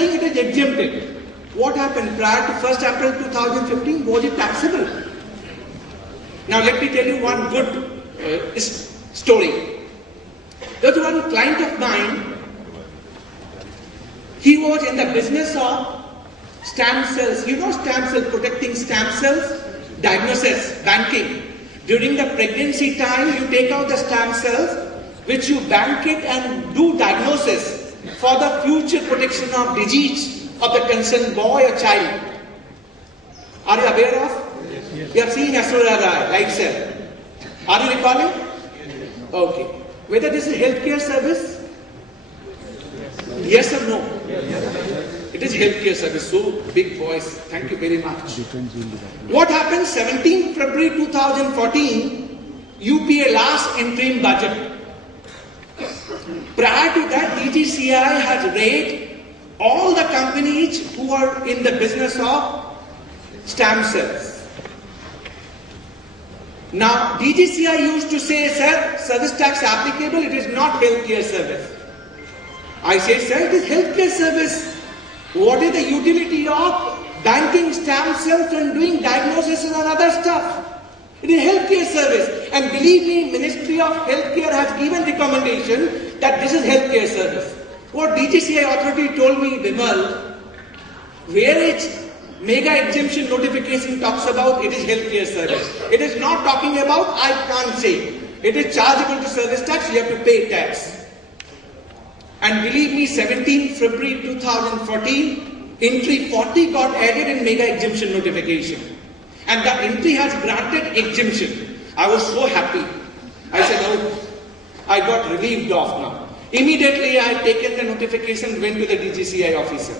saying it is exempted. What happened prior to 1st April 2015? Was it taxable? Now let me tell you one good story. There was one client of mine. He was in the business of stamp cells. You know stamp cells, protecting stamp cells? Diagnosis, banking. During the pregnancy time, you take out the stamp cells, which you bank it and do diagnosis for the future protection of disease of the concerned boy or child. Are you aware of? Yes. You have seen SRI, life cell. Are you recalling? Okay. Whether this is healthcare service? Yes or no? It is healthcare service. So big voice. Thank you very much. What happened 17 February 2014? UPA last interim budget. Prior to that, DGCI has rated all the companies who are in the business of stamp cells. Now, DGCI used to say, sir, service tax applicable, it is not healthcare service. I say, sir, it is healthcare service. What is the utility of banking stamp cells and doing diagnosis and other stuff? It is healthcare service. And believe me, Ministry of Healthcare has given recommendation that this is healthcare service. What DGCI authority told me, Bimal, where its mega exemption notification talks about, it is healthcare service. It is not talking about, I can't say. It is chargeable to service tax, you have to pay tax. And believe me, 17 February 2014, entry 40 got added in mega exemption notification. And the entry has granted exemption. I was so happy. I said, oh, I got relieved of now. Immediately I had taken the notification, went to the DGCI officer.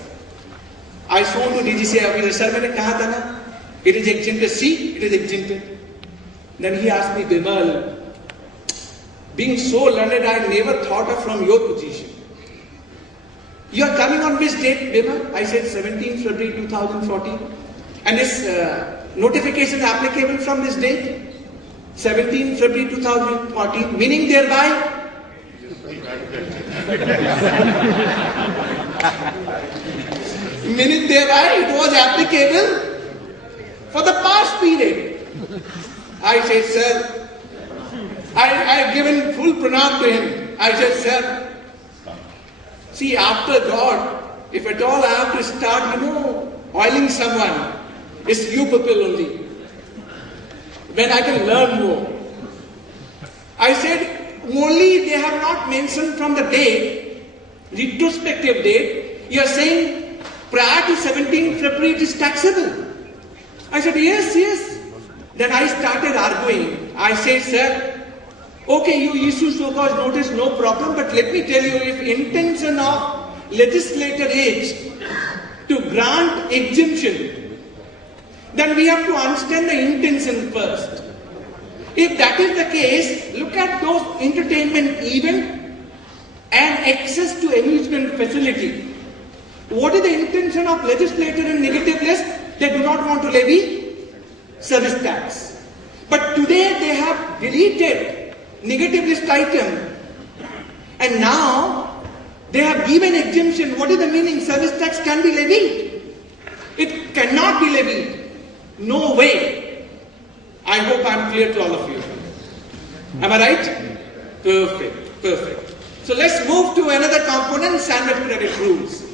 I showed to DGCI officer, sir, मैंने कहा था ना, it is exempted. See, it is exempted. Then he asked me, Bimal, being so learned, I never thought of from your position. You are coming on which date, Bimal? I said 17 February 2014. And this notification applicable from this date? 17 February 2014. Meaning thereby? Meaning thereby it was applicable for the past period. I said, sir, I have given full pranam to him. I said, sir, see, after God, if at all I have to start, oiling someone, it's you people only. When I can learn more. I said, only they have not mentioned from the date, retrospective date, you are saying prior to 17 February it is taxable. I said, yes, yes. Then I started arguing. I said, sir, okay, you issue so-called notice, no problem, but let me tell you, if intention of legislator is to grant exemption, then we have to understand the intention first. If that is the case, look at those entertainment event and access to amusement facility. What is the intention of legislator in negative list? They do not want to levy service tax. But today they have deleted negative list item and now they have given exemption. What is the meaning? Service tax can be levied. It cannot be levied. No way. I hope I am clear to all of you. Am I right? Perfect. Perfect. So let's move to another component, standard credit rules.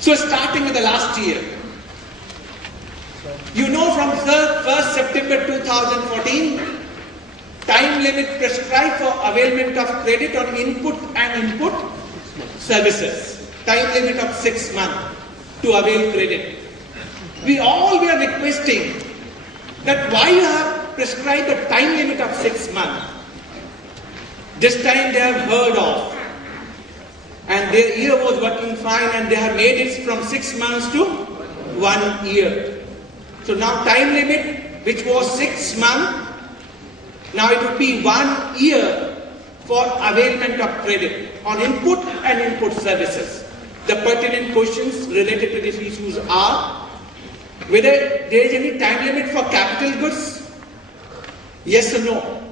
So starting with the last year. You know from 1st September 2014, time limit prescribed for availment of credit on input and input services. Time limit of 6 months to avail credit. We all were requesting that why you have prescribed a time limit of 6 months. This time they have heard of. And their year was working fine and they have made it from 6 months to 1 year. So now time limit, which was 6 months, now it would be 1 year for availment of credit on input and input services. The pertinent questions related to these issues are whether there is any time limit for capital goods? Yes or no?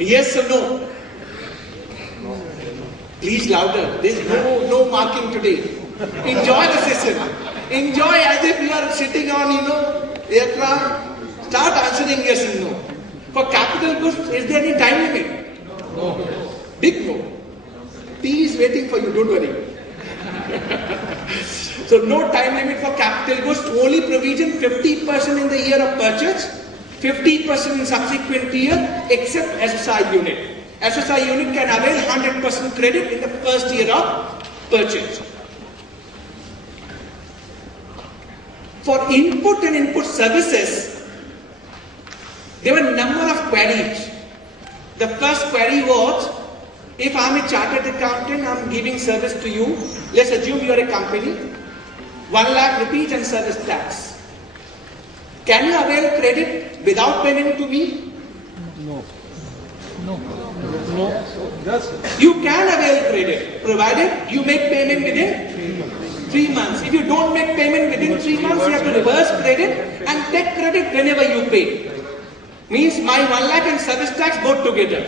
Yes or no? Please louder. There is no no marking today. Enjoy the session. Enjoy as if you are sitting on, aircraft. Start answering yes and no. For capital goods, is there any time limit? No. Big no. Tea is waiting for you, don't worry. So no time limit for capital goods, only provision 50% in the year of purchase, 50% in subsequent year, except SSI unit. SSI unit can avail 100% credit in the first year of purchase. For input and input services, there were a number of queries. The first query was, if I am a chartered accountant, I am giving service to you. Let's assume you are a company. 1 lakh rupees and service tax. Can you avail credit without payment to me? No. You can avail credit, provided you make payment within 3 months. If you don't make payment within 3 months, you have to reverse credit and take credit whenever you pay. Means my 1 lakh and service tax both together.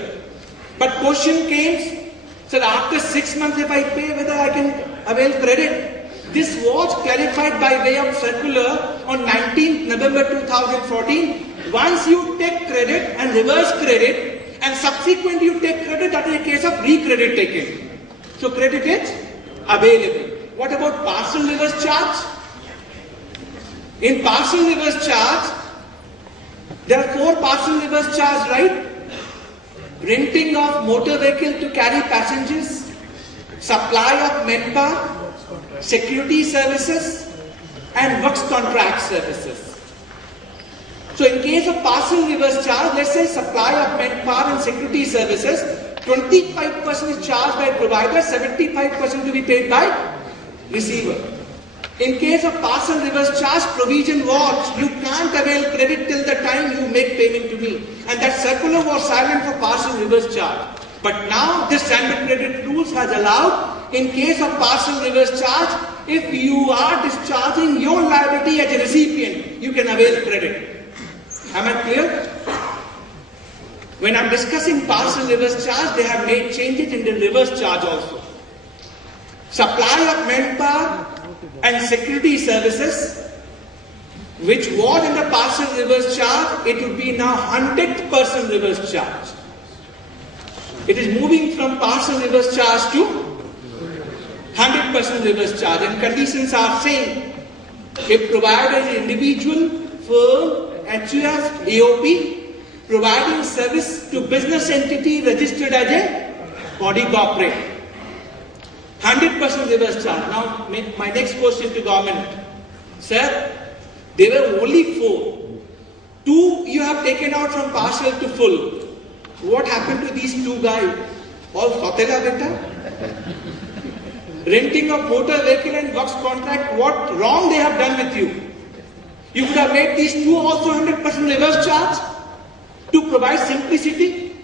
But question came, sir, after 6 months if I pay, whether I can avail credit? This was clarified by way of circular on 19th November 2014. Once you take credit and reverse credit, and subsequently you take credit, that is a case of re-credit taken. So credit is available. What about partial reverse charge? In partial reverse charge, there are 4 partial reverse charge, right? Renting of motor vehicle to carry passengers, supply of manpower, security services, and works contract services. So in case of partial reverse charge, let's say supply of manpower and security services, 25% is charged by provider, 75% to be paid by receiver. In case of partial reverse charge, provision was, you can't avail credit till the time you make payment to me. And that circular was silent for partial reverse charge. But now this standard credit rules has allowed, in case of partial reverse charge, if you are discharging your liability as a recipient, you can avail credit. Am I clear? When I'm discussing partial reverse charge, they have made changes in the reverse charge also. Supply of manpower and security services, which was in the partial reverse charge, it would be now 100% reverse charge. It is moving from partial reverse charge to 100% reverse charge, and conditions are same. If provider is an individual, firm, HUF, AOP, providing service to business entity registered as a body corporate, 100% reverse charge. Now, my next question to government. Sir, there were only 4. 2 you have taken out from partial to full. What happened to these 2 guys? All Fatela beta? Renting of motor vehicle and works contract, what wrong they have done with you? You could have made these 2 also 100% reverse charge to provide simplicity.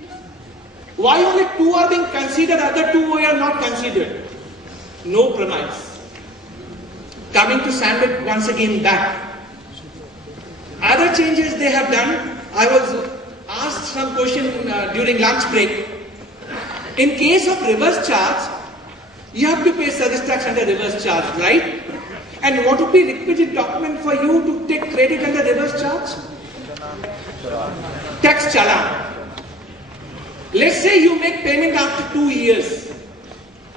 Why only 2 are being considered, other 2 are not considered? No premise. Coming to standard once again back. Other changes they have done, I was asked some question during lunch break. In case of reverse charge, you have to pay service tax under reverse charge, right? And what would be requisite document for you to take credit under reverse charge? Tax challan. Let's say you make payment after 2 years.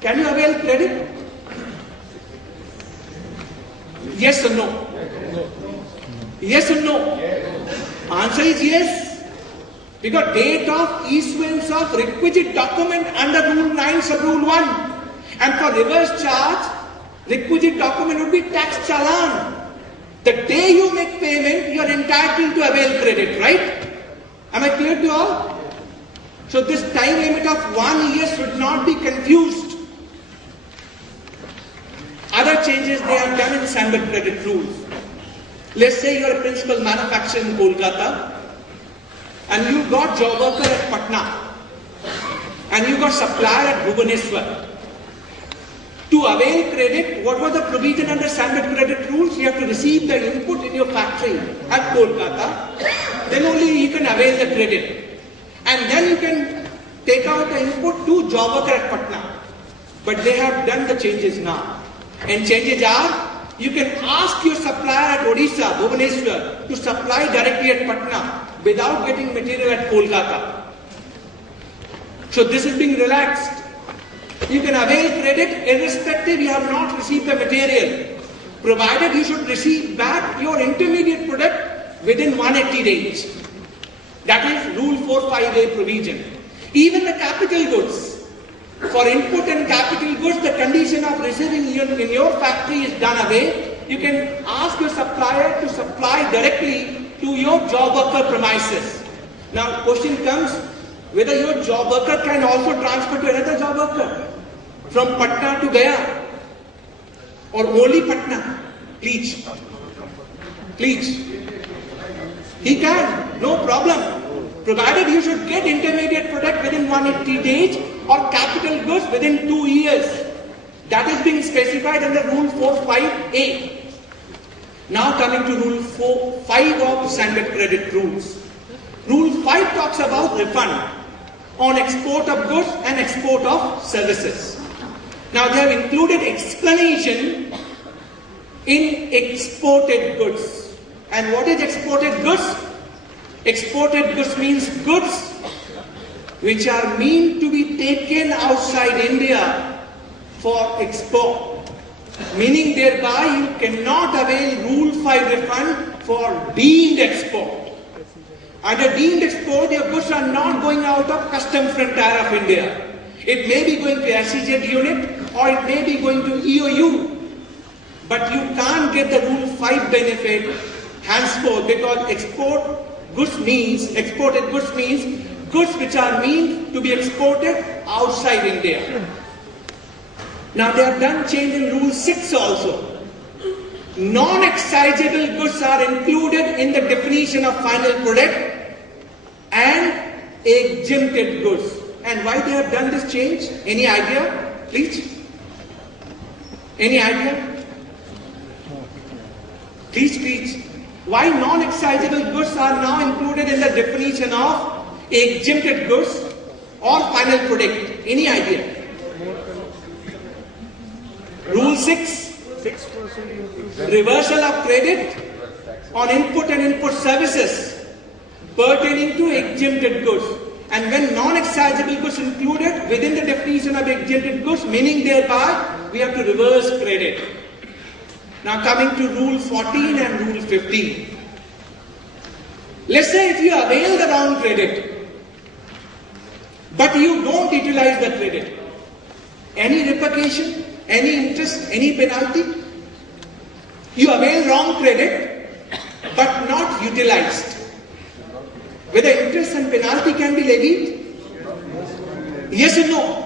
Can you avail credit? Yes or no? Yes or no? Answer is yes. Because date of issuance of requisite document under Rule 9 sub Rule 1. And for reverse charge, requisite document would be tax challan. The day you make payment, you are entitled to avail credit, right? Am I clear to all? So this time limit of 1 year should not be confused. Other changes they have done in standard credit rules. Let's say you are a principal manufacturer in Kolkata and you got job worker at Patna and you got supplier at Bhubaneswar. To avail credit, what was the provision under standard credit rules? You have to receive the input in your factory at Kolkata, then only you can avail the credit. And then you can take out the input to job worker at Patna. But they have done the changes now. And changes are, you can ask your supplier at Odisha, Bhubaneswar, to supply directly at Patna without getting material at Kolkata. So this is being relaxed. You can avail credit irrespective you have not received the material, provided you should receive back your intermediate product within 180 days. That is Rule 458 provision. Even the capital goods. For input and capital goods, the condition of receiving in your factory is done away. You can ask your supplier to supply directly to your job worker premises. Now, question comes, whether your job worker can also transfer to another job worker from Patna to Gaya, or only Patna. Please. He can, no problem. Provided you should get intermediate product within 180 days or capital goods within 2 years. That is being specified under Rule 45A. Now coming to Rule 5 of Standard Credit Rules. Rule 5 talks about refund on export of goods and export of services. Now they have included explanation in exported goods. And what is exported goods? Exported goods means goods which are meant to be taken outside India for export. Meaning thereby you cannot avail Rule 5 refund for deemed export. Under deemed export, your goods are not going out of custom frontier of India. It may be going to SEZ unit or it may be going to EOU. But you can't get the Rule 5 benefit henceforth because exported goods means goods which are meant to be exported outside India. Now they have done change in Rule 6 also. Non-excisable goods are included in the definition of final product and exempted goods. And why they have done this change? Any idea, please? Any idea? Please. Why non-excisable goods are now included in the definition of exempted goods or final product? Any idea? Rule 6. Reversal of credit on input and input services pertaining to exempted goods. And when non-excisable goods included within the definition of exempted goods, meaning thereby we have to reverse credit. Now coming to Rule 14 and Rule 15. Let's say if you avail the wrong credit, but you don't utilize the credit, any repercussion, any interest, any penalty? You avail wrong credit, but not utilized. Whether interest and penalty can be levied? Yes or no?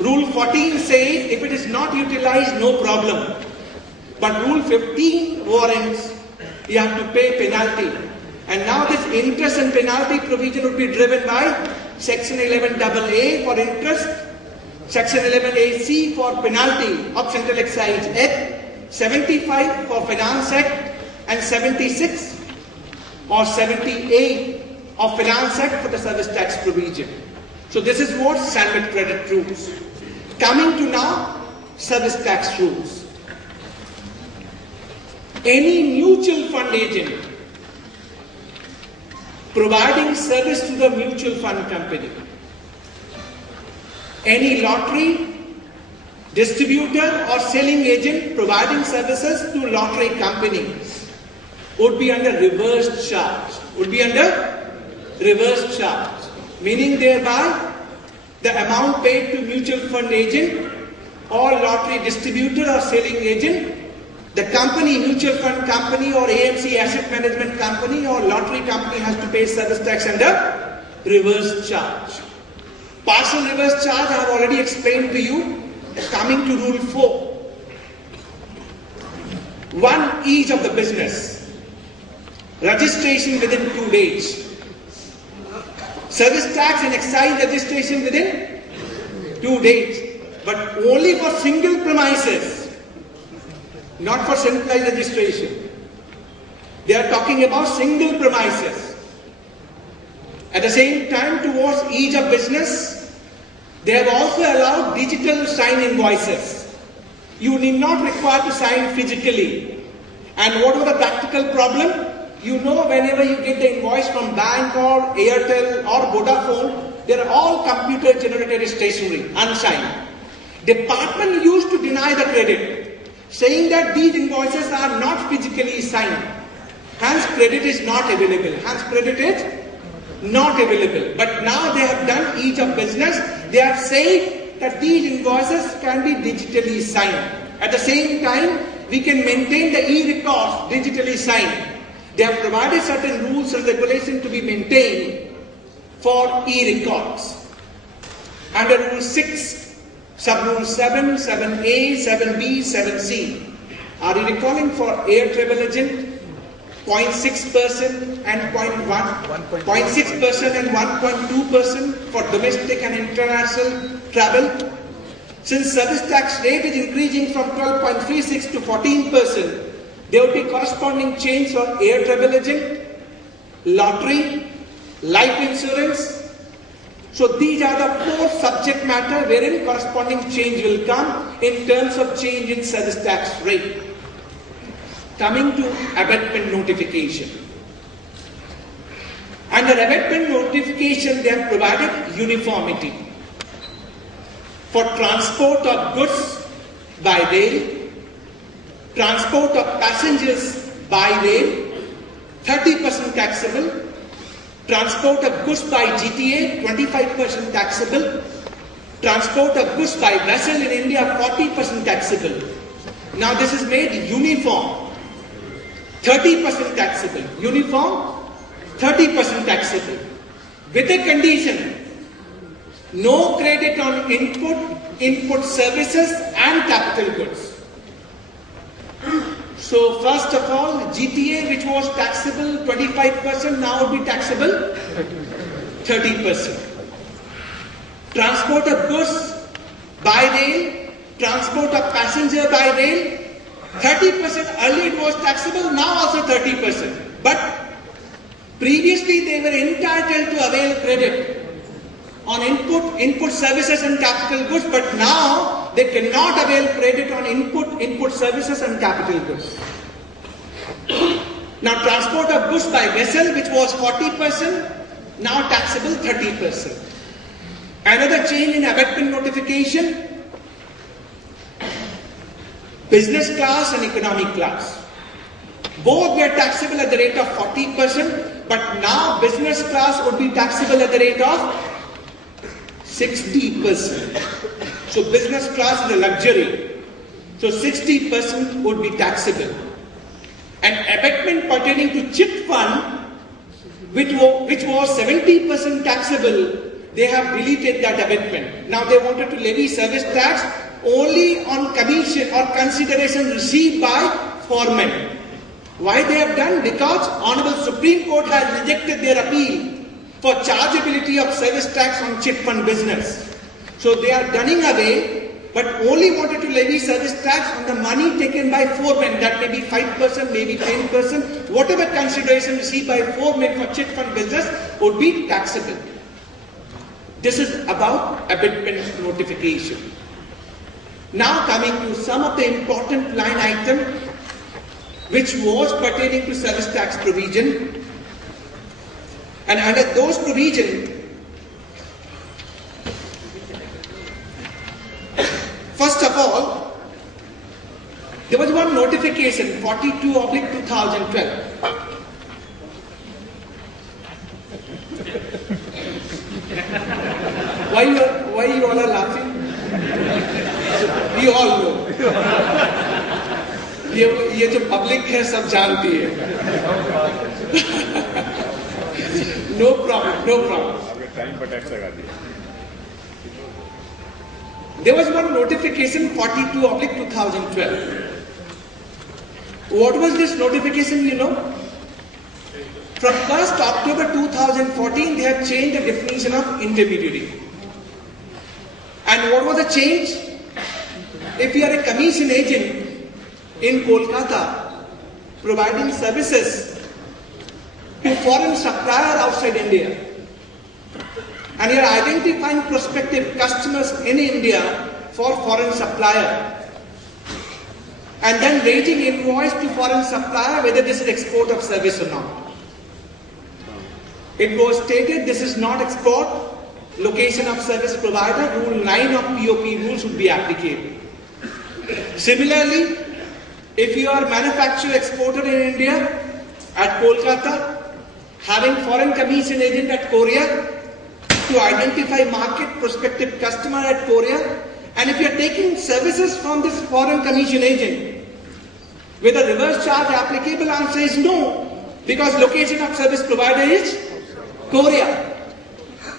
Rule 14 says if it is not utilized, no problem. But Rule 15 warrants you have to pay penalty. And now this interest and penalty provision would be driven by Section 11AA for interest, Section 11AC for penalty of Central Excise Act, 75 for Finance Act, and 76 or 78 of Finance Act for the service tax provision. So this is what standard credit rules. Coming to now service tax rules. Any mutual fund agent providing service to the mutual fund company, any lottery distributor or selling agent providing services to lottery companies would be under reverse charge. Meaning thereby the amount paid to mutual fund agent or lottery distributor or selling agent, the company, mutual fund company or AMC asset management company or lottery company has to pay service tax under reverse charge. Partial reverse charge I have already explained to you. Coming to Rule 4. 1 each of the business. Registration within 2 days. Service tax and excise registration within 2 days. But only for single premises. Not for centralized registration. They are talking about single premises. At the same time, towards ease of business, They have also allowed digital sign invoices. You need not require to sign physically. And what was the practical problem? You know, whenever you get the invoice from bank or Airtel or Vodafone, they are all computer generated stationery, unsigned. Department used to deny the credit, saying that these invoices are not physically signed. Hence credit is not available. But now they have done ease of business. They have said that these invoices can be digitally signed. At the same time, we can maintain the e-records digitally signed. They have provided certain rules and regulations to be maintained for e-records. Under Rule 6, Sub-Rule 7, 7A, 7B, 7C. Are you recalling for air travel agent? 0.6% and 0.6% and 1.2% for domestic and international travel. Since service tax rate is increasing from 12.36 to 14%, there will be corresponding change for air travel agent, lottery, life insurance. So these are the 4 subject matter wherein corresponding change will come in terms of change in service tax rate. Coming to abatement notification. Under abatement notification, they have provided uniformity. For transport of goods by rail, transport of passengers by rail, 30% taxable. Transport of goods by GTA, 25% taxable. Transport of goods by vessel in India, 40% taxable. Now this is made uniform. 30% taxable. Uniform, 30% taxable. With a condition, no credit on input services and capital goods. So first of all, GTA, which was taxable 25%, now will be taxable 30%. Transport of goods by rail, transport of passenger by rail, 30%. Earlier it was taxable, now also 30%. But previously they were entitled to avail credit on input services and capital goods, but now they cannot avail credit on input services and capital goods. Now transport of goods by vessel, which was 40%, now taxable 30%. Another change in abatement notification, business class and economic class. Both were taxable at the rate of 40%, but now business class would be taxable at the rate of 60%. So business class is a luxury. So 60% would be taxable. And abatement pertaining to chit fund, which was 70% taxable, they have deleted that abatement. Now they wanted to levy service tax only on commission or consideration received by foremen. Why they have done? Because Honorable Supreme Court has rejected their appeal for chargeability of service tax on chit fund business. So they are dunning away, but only wanted to levy service tax on the money taken by foremen. That may be 5%, maybe 10%. Whatever consideration received by foremen for chit fund business would be taxable. This is about abatement notification. Now coming to some of the important line item which was pertaining to service tax provision. And under those provisions, first of all, there was one notification, 42/2012. Why you all are laughing? We all know. ये जो public है सब जानती है. No problem. There was one notification 42/2012. What was this notification, you know? From 1st October 2014, they have changed the definition of intermediary. And what was the change? If you are a commission agent in Kolkata providing services to foreign supplier outside India, and you are identifying prospective customers in India for foreign supplier, and then rating invoice to foreign supplier whether this is export of service or not. It was stated this is not export, location of service provider, Rule 9 of POP rules would be applicable. Similarly, if you are manufacturer exporter in India at Kolkata, having foreign commission agent at Korea to identify market prospective customer at Korea, and if you are taking services from this foreign commission agent, with a reverse charge applicable, answer is no, because location of service provider is Korea.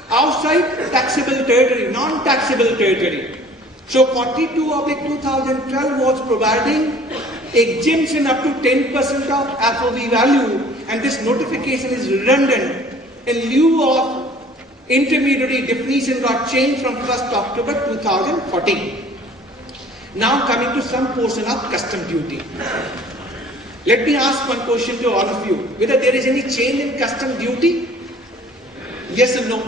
Outside taxable territory, non-taxable territory. So 42/2012 was providing exemption up to 10% of FOB value, and this notification is redundant in lieu of intermediary definition got changed from 1st October 2014. Now coming to some portion of custom duty. Let me ask one question to all of you, whether there is any change in custom duty? Yes or no?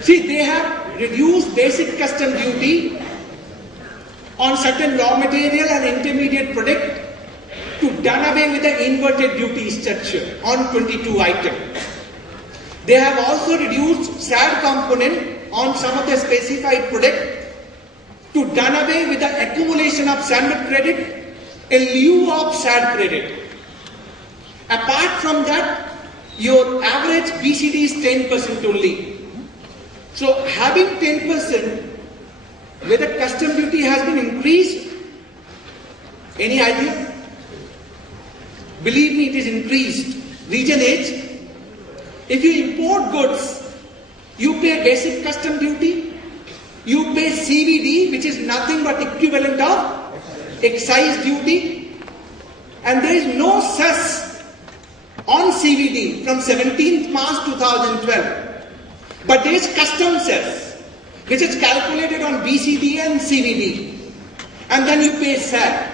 See, they have reduced basic custom duty on certain raw material and intermediate product to done away with the inverted duty structure on 22 items. They have also reduced SAD component on some of the specified product to done away with the accumulation of standard credit in lieu of SAD credit. Apart from that, your average BCD is 10% only. So having 10%, whether custom duty has been increased, any idea? Believe me, it is increased. Reason is, if you import goods, you pay basic custom duty, you pay CVD, which is nothing but equivalent of excise duty, and there is no cess on CVD from 17th March 2012. But there is custom cess, which is calculated on BCD and CVD, and then you pay SAD.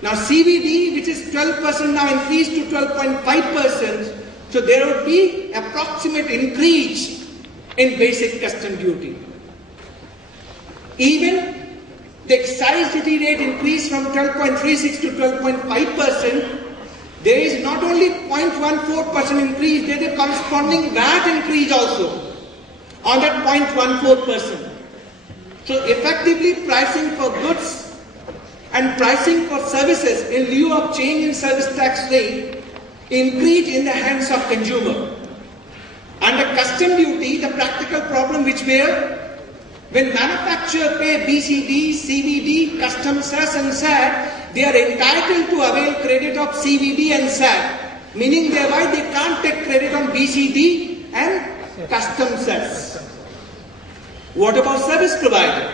Now CVD, which is 12%, now increased to 12.5%, so there would be approximate increase in basic custom duty. Even the excise duty rate increased from 12.36 to 12.5%. There is not only 0.14% increase, there is a corresponding VAT increase also on that 0.14%. So effectively pricing for goods and pricing for services in lieu of change in service tax rate increase in the hands of consumer. Under custom duty, the practical problem which were, when manufacturer pay BCD, CVD, custom cess and SAD, they are entitled to avail credit of CVD and SAD, meaning thereby they can't take credit on BCD and custom cess. What about service provider?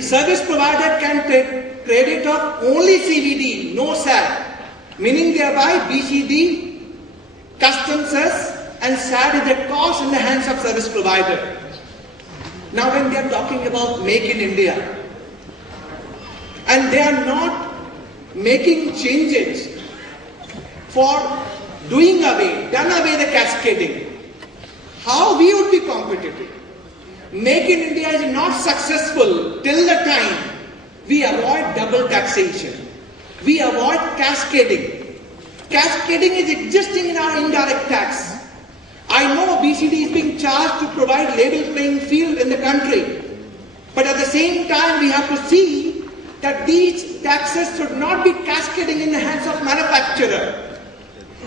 Service provider can take credit of only CVD, no SAD, meaning thereby BCD, custom cess and SAD is a cost in the hands of service provider. Now when they are talking about Make in India, and they are not making changes for done away the cascading, how we would be competitive? Make in India is not successful till the time we avoid double taxation. We avoid cascading. Cascading is existing in our indirect tax. I know BCD is being charged to provide level playing field in the country. But at the same time, we have to see that these taxes should not be cascading in the hands of manufacturer.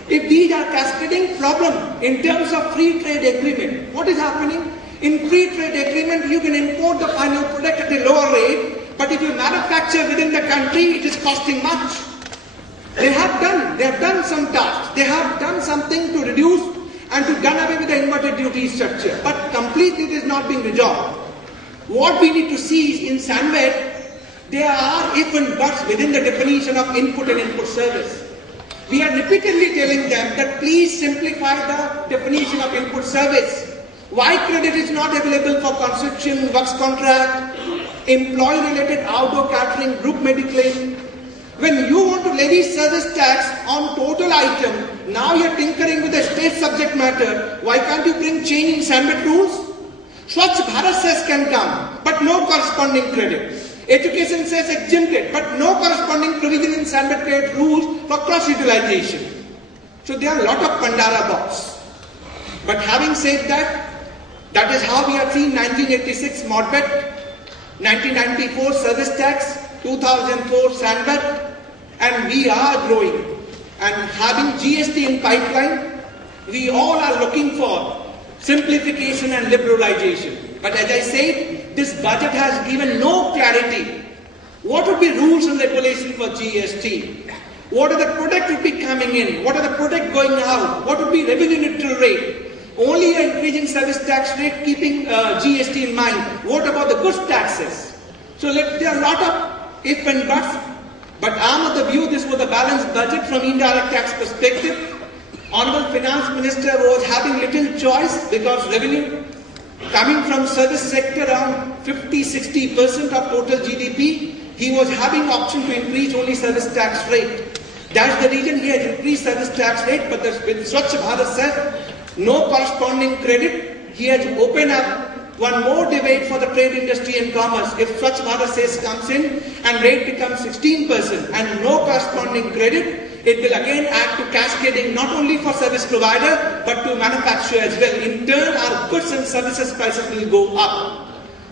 If these are cascading, problem in terms of free trade agreement. What is happening? In free trade agreement, you can import the final product at a lower rate, but if you manufacture within the country, it is costing much. They have done some tasks. They have done something to reduce and to done away with the inverted duty structure, but completely it is not being resolved. What we need to see is in SANVED, there are if and buts within the definition of input and input service. We are repeatedly telling them that please simplify the definition of input service. Why credit is not available for construction, works contract, employee-related outdoor catering, group mediclaim? When you want to levy service tax on total item, Now you're tinkering with the state subject matter. Why can't you bring change in Sandbit rules? Swachh Bharat says can come, but no corresponding credit. Education says exempted, but no corresponding provision in Sandbit credit rules for cross-utilization. So there are a lot of Pandora box. But having said that, that is how we have seen 1986 Modbet, 1994 service tax, 2004 Sandbit, and we are growing. And having GST in pipeline, we all are looking for simplification and liberalization. But as I said, this budget has given no clarity. What would be rules and regulation for GST? What are the products would be coming in? What are the products going out? What would be revenue neutral rate? Only increasing service tax rate, keeping GST in mind. What about the goods taxes? So there are a lot of if and buts. But I'm of the view this was a balanced budget from indirect tax perspective. Honorable Finance Minister was having little choice because revenue coming from service sector around 50-60% of total GDP. He was having option to increase only service tax rate. That's the reason he has increased service tax rate. But with Swachh Bharat said no corresponding credit, he has opened up one more debate for the trade industry and commerce. If Swachh Bharat says comes in and rate becomes 16% and no corresponding credit, it will again add to cascading not only for service provider but to manufacturer as well. In turn, our goods and services prices will go up.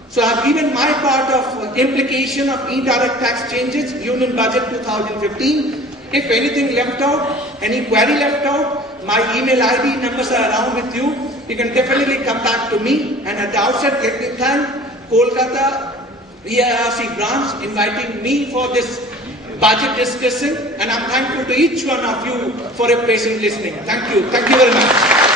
So I have given my part of implication of indirect tax changes, Union Budget 2015. If anything left out, any query left out, my email ID numbers are around with you. You can definitely come back to me. And at the outset, let me thank Kolkata EIRC branch inviting me for this budget discussion. And I'm thankful to each one of you for your patient listening. Thank you. Thank you very much.